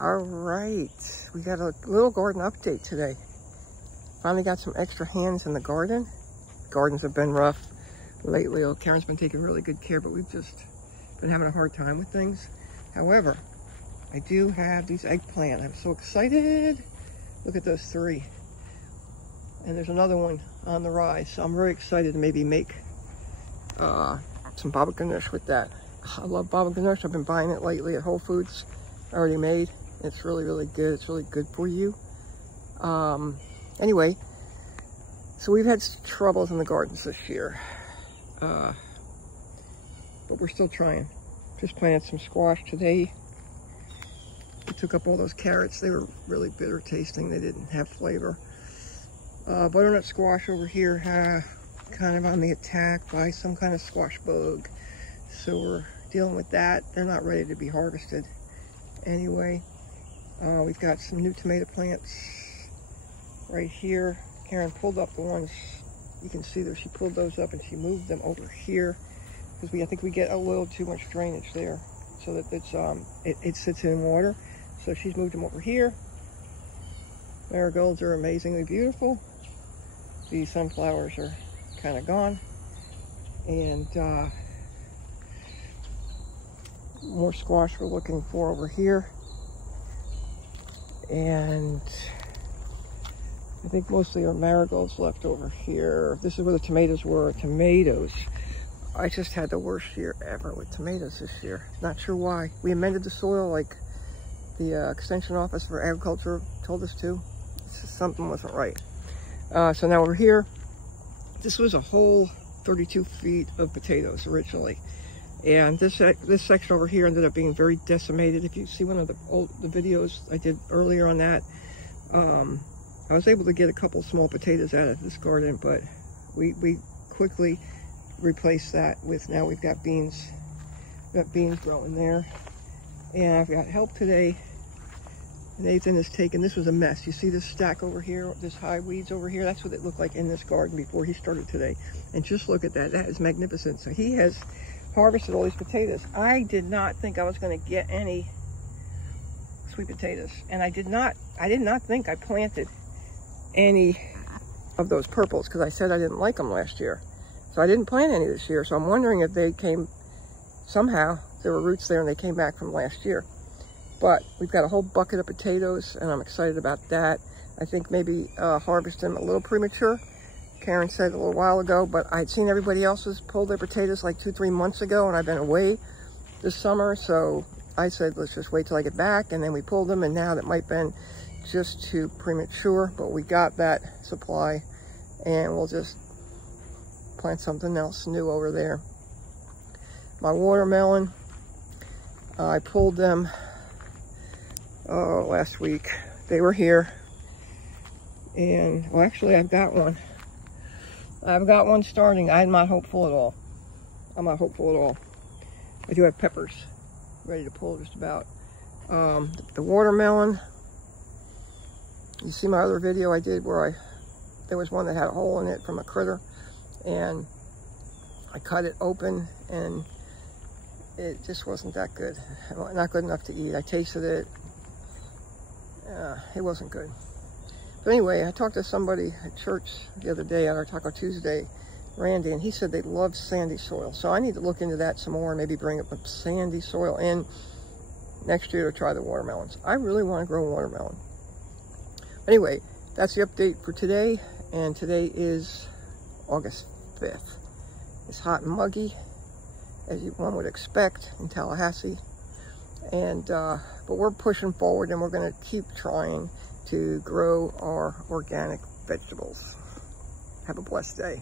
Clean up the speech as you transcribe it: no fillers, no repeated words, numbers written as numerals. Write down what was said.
All right, we got a little garden update today. Finally got some extra hands in the garden. Gardens have been rough lately. Karen's been taking really good care, but we've just been having a hard time with things. However, I do have these eggplant. I'm so excited. Look at those three. And there's another one on the rise. So I'm very excited to maybe make some baba ganoush with that. I love baba ganoush. I've been buying it lately at Whole Foods, already made. It's really, really good. It's really good for you. Anyway, so we've had troubles in the gardens this year. But we're still trying. Just planted some squash today. We took up all those carrots. They were really bitter tasting. They didn't have flavor. Butternut squash over here, kind of on the attack by some kind of squash bug. So we're dealing with that. They're not ready to be harvested. Anyway, we've got some new tomato plants right here. Karen pulled up the ones, you can see that she pulled those up and she moved them over here because I think we get a little too much drainage there, so that it sits in water. So she's moved them over here. Marigolds are amazingly beautiful. The sunflowers are kind of gone. And more squash we're looking for over here. And I think mostly our marigolds left over here. This is where the tomatoes were. Tomatoes. I just had the worst year ever with tomatoes this year. Not sure why. We amended the soil like the Extension Office for Agriculture told us to. Something wasn't right. So now we're here. This was a whole 32 feet of potatoes originally. And this section over here ended up being very decimated. If you see one of the videos I did earlier on that, I was able to get a couple small potatoes out of this garden, but we quickly replaced that with, now we've got beans. We've got beans growing there. And I've got help today. Nathan has taken, this was a mess. You see this stack over here, this high weeds over here? That's what it looked like in this garden before he started today. And just look at that, that is magnificent. So he has harvested all these potatoes. I did not think I was gonna get any sweet potatoes. And I did not think I planted any of those purples because I said I didn't like them last year. So I didn't plant any this year. So I'm wondering if they came, somehow there were roots there and they came back from last year. But we've got a whole bucket of potatoes and I'm excited about that. I think maybe harvest them a little premature. Karen said a little while ago, but I'd seen everybody else's pull their potatoes like 2-3 months ago and I've been away this summer. So I said, let's just wait till I get back, and then we pulled them, and now that might have been just too premature, but we got that supply and we'll just plant something else new over there. My watermelon, I pulled them last week. They were here, and well, actually I've got one starting. I'm not hopeful at all. I'm not hopeful at all. I do have peppers ready to pull just about. The watermelon, you see my other video I did where there was one that had a hole in it from a critter, and I cut it open and it just wasn't that good. Not good enough to eat. I tasted it. It wasn't good. But anyway, I talked to somebody at church the other day on our Taco Tuesday, Randy, and he said they love sandy soil. So I need to look into that some more and maybe bring up some sandy soil in next year to try the watermelons. I really want to grow watermelon. Anyway, that's the update for today, and today is August 5th. It's hot and muggy, as one would expect in Tallahassee, and but we're pushing forward and we're going to keep trying to grow our organic vegetables. Have a blessed day.